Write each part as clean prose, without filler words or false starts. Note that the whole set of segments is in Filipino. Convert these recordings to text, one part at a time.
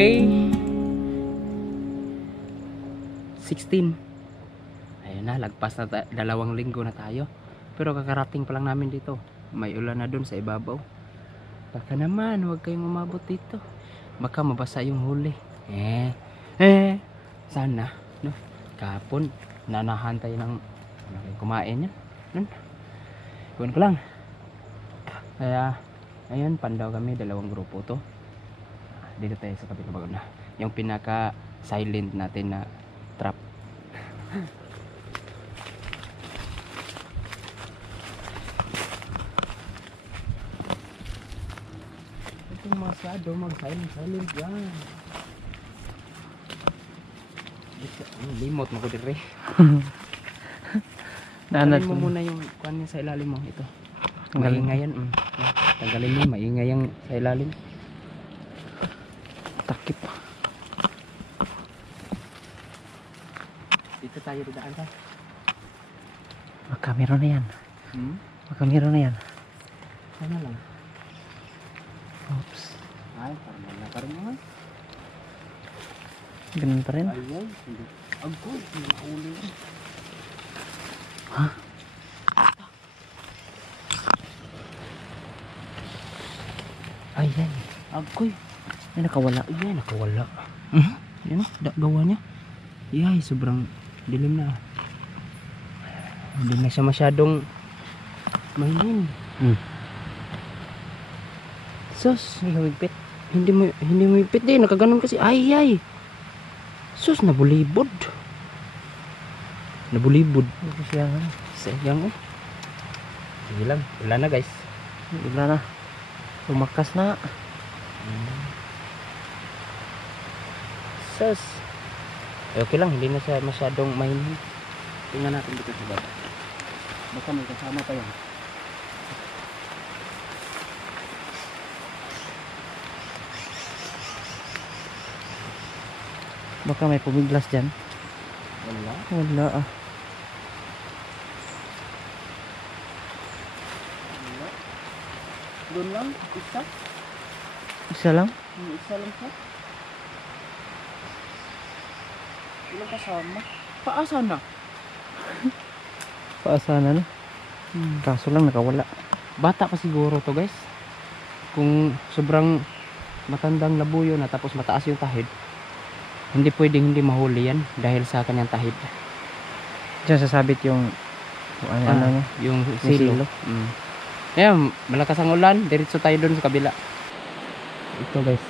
Day 16. Ayun na, lagpas na 2 linggo na tayo. Pero kakarating pa lang namin dito. May ulan na dun sa ibabaw. Baka naman, huwag kayong umabot dito. Baka mabasa yung huli. Sana, no? Kahapon, nanahan tayo ng kumain yan. Kuhan ko lang. Kaya, ayun, pandaw kami, 2 grupo to. Dito tayo sa kabilang bago na. Yung pinaka silent natin na trap. Itong masyado mag-silent yan. Limot mo ko dire. Tanggalin mo muna yung kuhan sa ilalim mo. Ito. Maingay yan. Tanggalin mo, maingay yung sa ilalim. Takip. Dito tayo dadaan ka. Makamero na yan. Makamero na yan. Sana lang. Oops. Ay, parang wala pa rin naman. Ganun pa rin. Ayun. Agoy, nauli. Ha? Ayan. Agoy. Ay, nakawala. Ayan, nakawala. Yan o, gawa niya. Yay, sobrang dilim na. Hindi na siya masyadong mahinin. Sus, hindi mo ipit din, nakaganon kasi. Ay. Sus, nabulibod. Sayang oh. Sige lang, wala na guys. Wala na. Lumakas na. Sus. Okay lang, hindi na siya masyadong mahinin. Tingnan natin dito sa baba. Baka may kasama pa yan. Baka may pumiglas dyan. Wala. Wala ah. Wala. Doon lang, isa. Isa lang? Isa lang siya. Ilang kasama? Paasa na? Paasana na. Kaso lang nakawala. Bata pa siguro to guys. Kung sobrang matandang labuyo na tapos mataas yung tahid, hindi pwedeng hindi mahuli yan dahil sa kanyang tahid. Diyan sasabit yung ano niya? Yung Silo. silo. Ayan, malakas ang ulan. Diretso tayo dun sa kabila. Ito guys.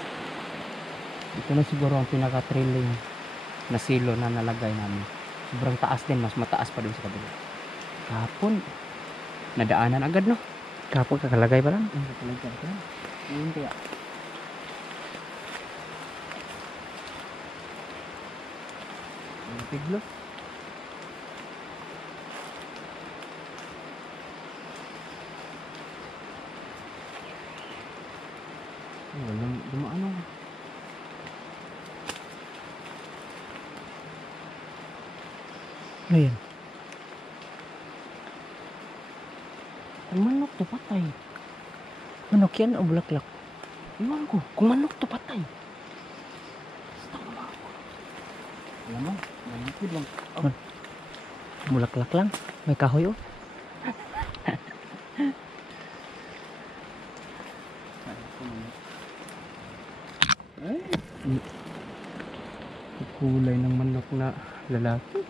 Ito na siguro ang pinaka-thrilling na silo na nalagay namin. Sobrang taas din. Mas mataas pa dun sa kabila. Kahapon, nadaanan agad no? Kapag kakalagay pa lang. Kakalagay pa lang. Ngayon kaya. Piglo. Walang dumaan ako. Ayan. Ang manok to patay. Manok yan o bulaklak? Iwan ko. Kung manok to patay. Alam mo, manipid lang. Bulaklak lang. May kahoy oh. Ay, kulay ng manok na lalaki.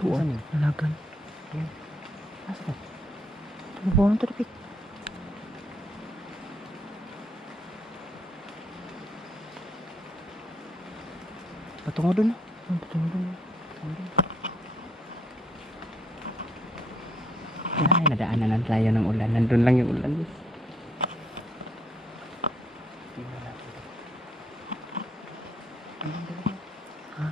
Tuon. Nalagan. Asa ka? Ano po ang traffic? Patungo doon. Patungo doon. Ay, nadaanan tayo ng ulan. Nandun lang yung ulan. Ha?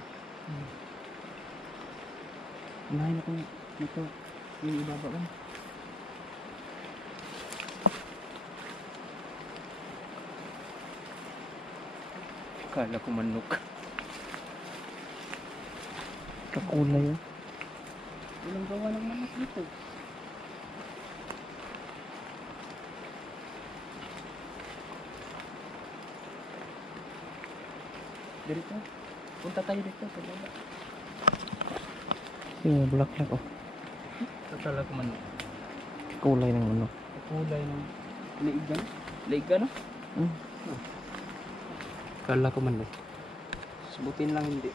Unahin ako dito. Yung ibaba ba? Kala ko manok. Kakulay oh. Walang gawa ng manok dito. Dito. Punta tayo dito sa baba. Yung bulaklak oh. Tatala ko manok. Kulay ng manok. Kulay ng liigan. Liigan no? Hmm. Kala ko manok. Subutin lang hindi.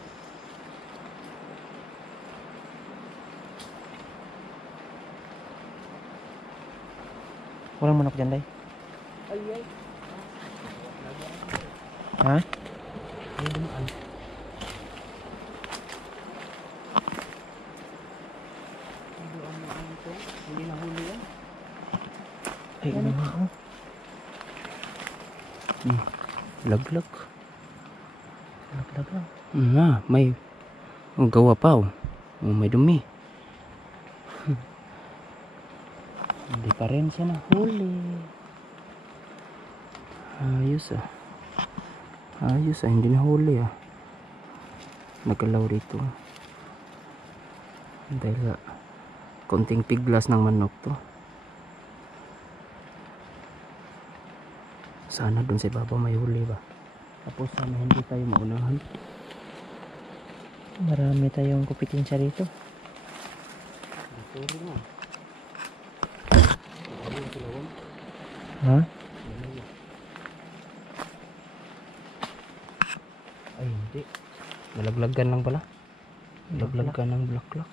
Walang manok dyan, Day. Ay ay. Ha? Ay dumaan. Hindi na huli yan. Ay, ano nga oh. Laglag. Laglag lang. May gawa pa oh. May dumi. Hindi pa rin siya nahuli. Ayos ah. Ayos ah, hindi nahuli ah. Nagalaw rito. Dahil sa konting piglas ng manok to. Sana dun sa baba may huli ba. Tapos sana hindi tayo maunahan. Marami tayong kompetensya dito. Sorry nga. Ha? Ay hindi. Nalaglagan lang pala. Nalaglagan ng bulaklak.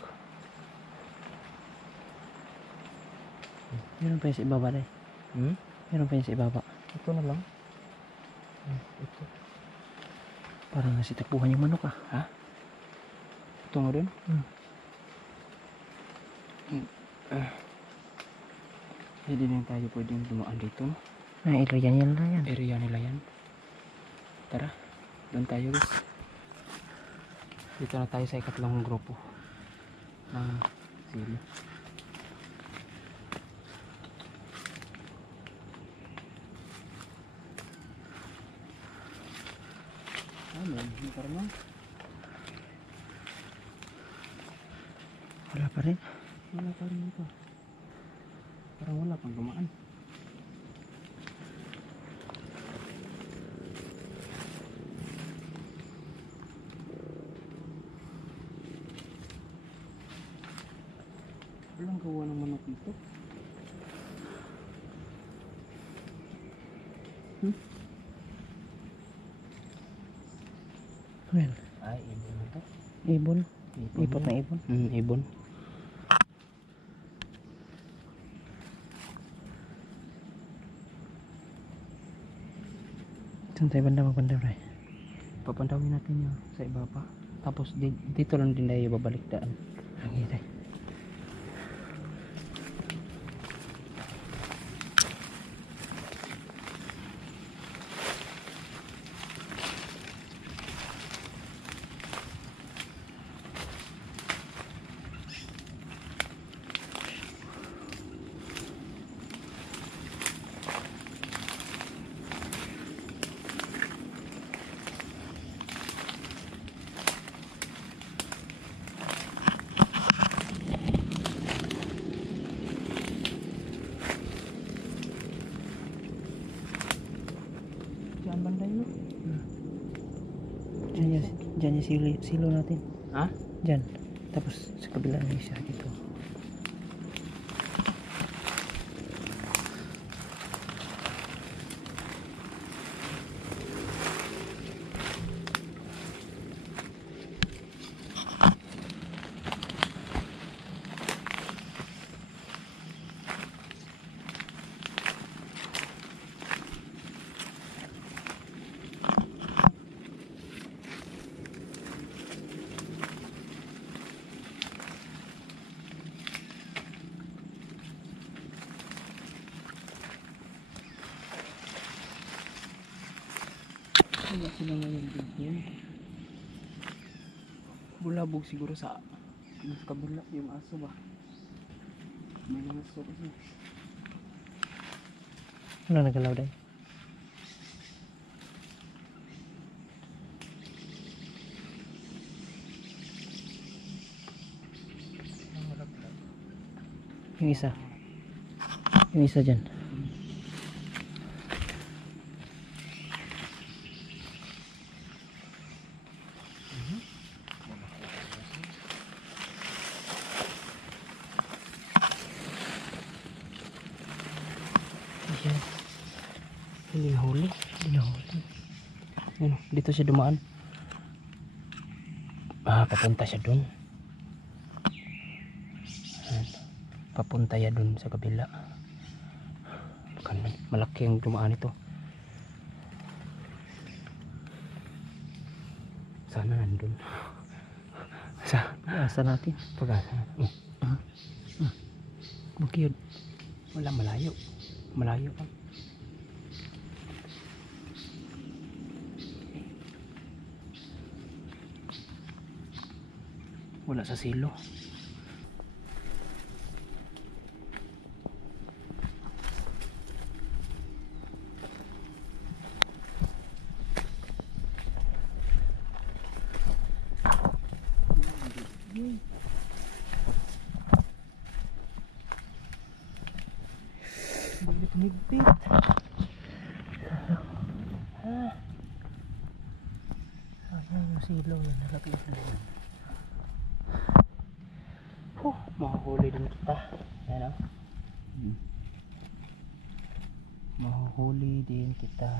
Meron pa yung sa ibaba, Day. Meron pa yung sa ibaba. Ito na lang. Ito. Parang nasitakbuhan yung manok ah. Ha? Ito nga rin? Hindi din tayo pwedeng dumaan dito. No? Ay, area nila yan. Area nila yan. Tara, doon tayo guys. Dito na tayo sa ikatlong grupo ng sili. May parang Wala pa rin. wala pa rin ito. Parang wala pang gumaan. Walang gawa ng manok dito. Well, Ay, ibon na to. ibon. Ipot na ibon. Ibon. Saan tayo banda magbanda, Bray? Papantawin natin yun sa iba pa. Tapos dito lang din tayo babalik daan. Okay, Day. Diyan banda yun. Diyan yung silo natin. Ha? Diyan. Tapos sa kabila na isa dito. Wala sila ngayon din. Bulabog siguro sa kabila yung aso ba. May mga aso kasi. Ano nagalaw, Day? Yung isa. Yung isa dyan. Yan. Hindi nahuli. Hindi nahuli. Ano, dito siya dumaan. Papunta siya dun. Ayan. Papunta ya dun sa kabila. Malaki ang dumaan ito. Sana nandun. Asa natin? Pag-asa. Bukid. Wala, malayo. Malayo lang. Wala sa silo. Nigpit. Ayan yung silo. Yan, nalaglag na yan. Mahuhuli din kita. Ayan o. Mahuhuli din kita.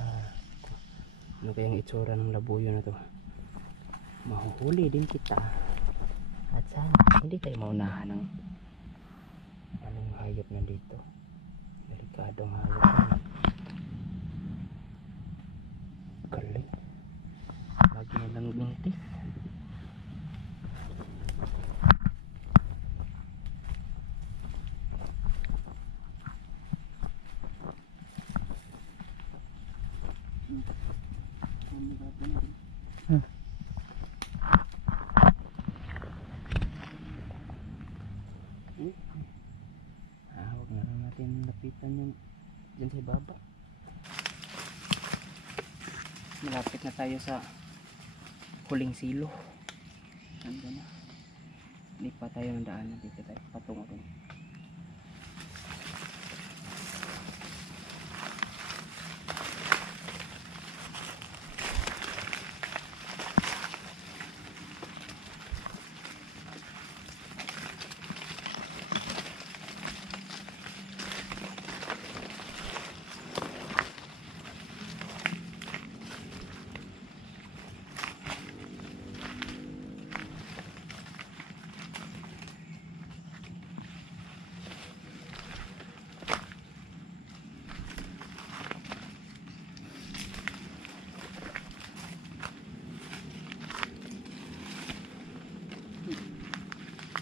Ano kayang itsura ng labuyo na to? Mahuhuli din kita. At sana hindi tayo maunahan ng anong hayop na dito. Delikadong hayop na. Galing. Lagi nilang binti. Huwag na lang natin lapitan yung dyan sa ibaba. Malapit na tayo sa huling silo. Nandun na. Hindi pa tayo ng daanan. Dito tayo patungo dun.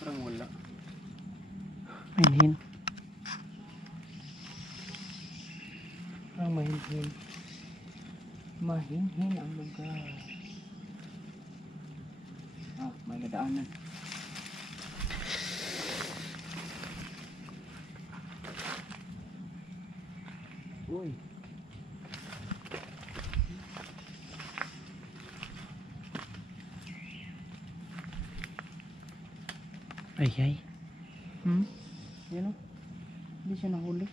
Parang wala. Mahinhin. Parang mahinhin. Mahinhin ang lugar. May nadaanan. Uy. Ay ay. Yan o. Hindi siya nahuli.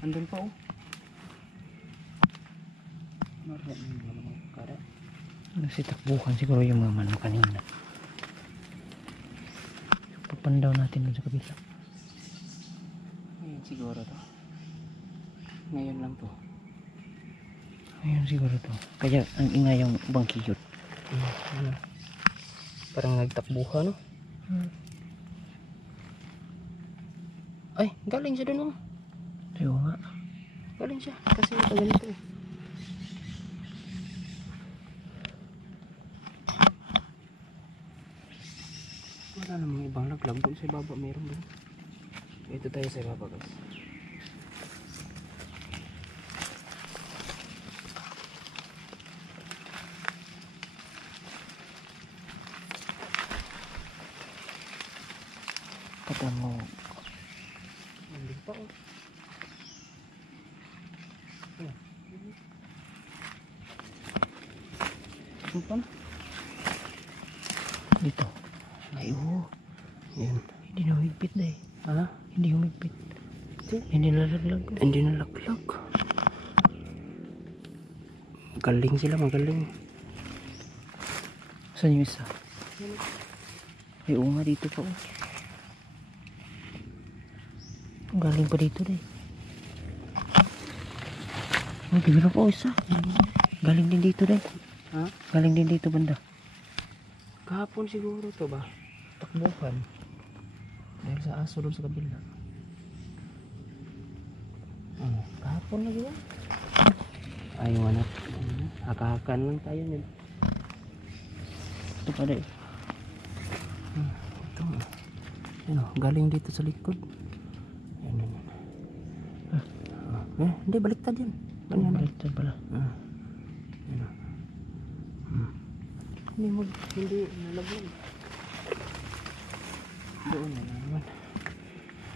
Andun pa o. Marami yung mga kara. Nagsitakbuhan siguro yung mga manok kanina. Papandaw natin dun sa kabila. Ayan siguro to. Ngayon lang to. Ayun siguro to. Kaya ang ingay yung bangkiyot. Ano? Parang nagtakbuhan no? Ay, galing siya dun o. Ayaw nga. Galing siya. Kasi nakaganito eh. Wala namang ibang laglag doon sa ibaba. Meron doon. Ito tayo sa ibaba guys. Patamo. Nandun pa oh. Sumpan? Dito. Ay oo. Yan. Hindi na humigpit na eh. Ha? Hindi humigpit. Hindi nalaglag. Hindi nalaglag. Magaling sila, magaling. Saan yung isa? Ay oo nga dito pa oh. Galing pa dito deh. Oh, meron pa isa. Galing din dito deh. Ha? Galing din dito banda. Kahapon siguro to ba? Takbuhan. Dahil sa aso doon sa kabila. Kahapon lagi ba? Ayaw na. Haka-hakan lang tayo nila. Ito pa deh. Ito. Ano, galing dito sa likod. Ayan, ayan. Hindi, baliktad yan. Ganyan. Baliktad pala. Ano. Hindi nalagyan. Doon na naman.